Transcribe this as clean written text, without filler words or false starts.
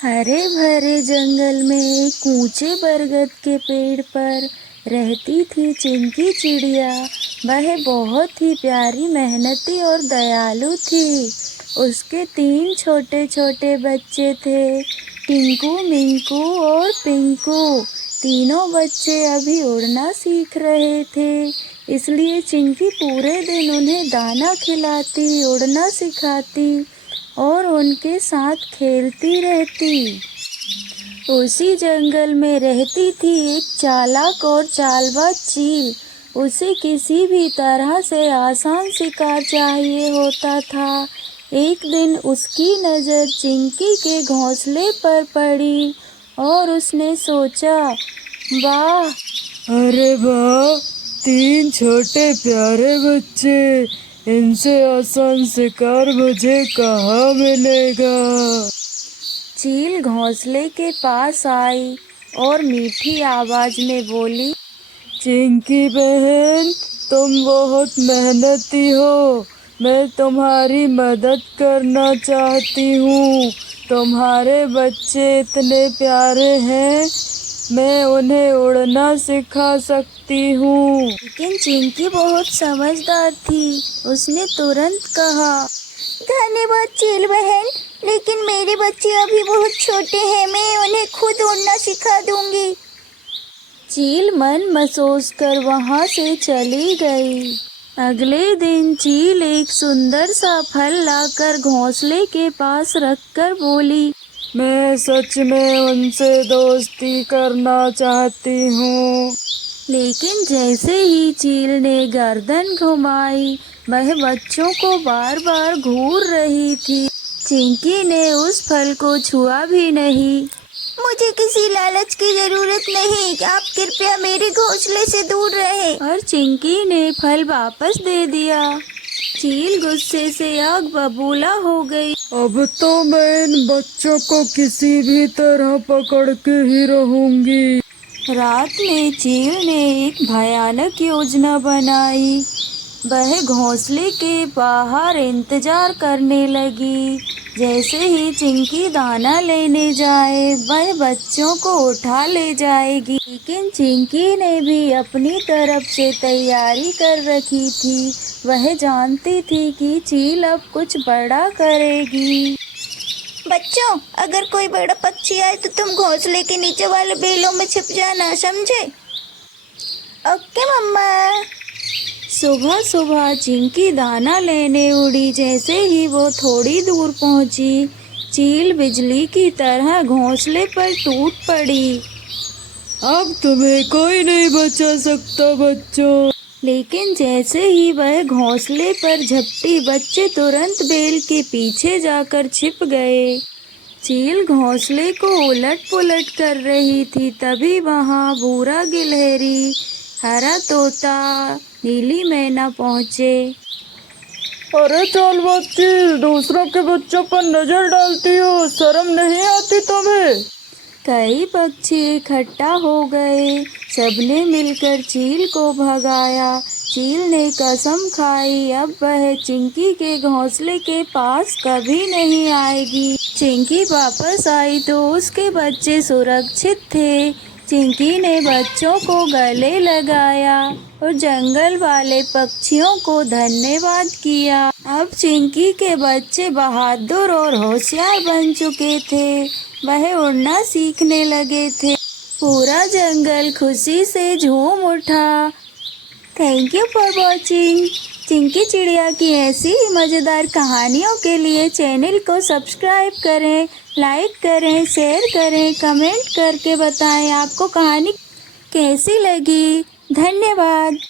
हरे भरे जंगल में एक ऊंचे बरगद के पेड़ पर रहती थी चिंकी चिड़िया। वह बहुत ही प्यारी, मेहनती और दयालु थी। उसके 3 छोटे छोटे बच्चे थे, टिंकू, मिंकू और पिंकू। तीनों बच्चे अभी उड़ना सीख रहे थे, इसलिए चिंकी पूरे दिन उन्हें दाना खिलाती, उड़ना सिखाती और उनके साथ खेलती रहती। उसी जंगल में रहती थी एक चालाक और चालबाज चील। उसे किसी भी तरह से आसान शिकार चाहिए होता था। एक दिन उसकी नज़र चिंकी के घोंसले पर पड़ी और उसने सोचा, वाह, अरे वाह, 3 छोटे प्यारे बच्चे, इनसे आसान शिकार मुझे कहाँ मिलेगा। चील घोंसले के पास आई और मीठी आवाज में बोली, चिंकी बहन, तुम बहुत मेहनती हो। मैं तुम्हारी मदद करना चाहती हूँ। तुम्हारे बच्चे इतने प्यारे हैं, मैं उन्हें उड़ना सिखा सकती हूँ। लेकिन चिंकी बहुत समझदार थी। उसने तुरंत कहा, धन्यवाद चील बहन, लेकिन मेरे बच्चे अभी बहुत छोटे हैं, मैं उन्हें खुद उड़ना सिखा दूंगी। चील मन महसूस कर वहाँ से चली गई। अगले दिन चील एक सुंदर सा फल लाकर घोंसले के पास रखकर बोली, मैं सच में उनसे दोस्ती करना चाहती हूँ। लेकिन जैसे ही चील ने गर्दन घुमाई, वह बच्चों को बार बार घूर रही थी। चिंकी ने उस फल को छुआ भी नहीं। मुझे किसी लालच की जरूरत नहीं, आप कृपया मेरे घोंसले से दूर रहें। और चिंकी ने फल वापस दे दिया। चील गुस्से से आग बबूला हो गई। अब तो मैं इन बच्चों को किसी भी तरह पकड़ के ही रहूंगी। रात में चील ने एक भयानक योजना बनाई। वह घोंसले के बाहर इंतजार करने लगी। जैसे ही चिंकी दाना लेने जाए, वह बच्चों को उठा ले जाएगी। लेकिन चिंकी ने भी अपनी तरफ से तैयारी कर रखी थी। वह जानती थी कि चील अब कुछ बड़ा करेगी। बच्चों, अगर कोई बड़ा पक्षी आए तो तुम घोंसले के नीचे वाले बेलों में छिप जाना, समझे? ओके मम्मा। सुबह सुबह चिंकी दाना लेने उड़ी। जैसे ही वो थोड़ी दूर पहुंची, चील बिजली की तरह घोंसले पर टूट पड़ी। अब तुम्हें कोई नहीं बचा सकता बच्चों। लेकिन जैसे ही वह घोंसले पर झपटी, बच्चे तुरंत बेल के पीछे जाकर छिप गए। चील घोंसले को उलट पुलट कर रही थी, तभी वहां भूरा गिलहरी, हरा तोता, नीली मैना पहुंचे। अरे चालबाज चील, दूसरों के बच्चों पर नजर डालती हो, शर्म नहीं आती तुम्हें? कई पक्षी इकट्ठा हो गए। सबने मिलकर चील को भगाया। चील ने कसम खाई, अब वह चिंकी के घोंसले के पास कभी नहीं आएगी। चिंकी वापस आई तो उसके बच्चे सुरक्षित थे। चिंकी ने बच्चों को गले लगाया और जंगल वाले पक्षियों को धन्यवाद किया। अब चिंकी के बच्चे बहादुर और होशियार बन चुके थे। वह उड़ना सीखने लगे थे। पूरा जंगल खुशी से झूम उठा। Thank you for watching. Chinki चिड़िया की ऐसी ही मज़ेदार कहानियों के लिए चैनल को सब्सक्राइब करें, लाइक करें, शेयर करें, कमेंट करके बताएं आपको कहानी कैसी लगी। धन्यवाद।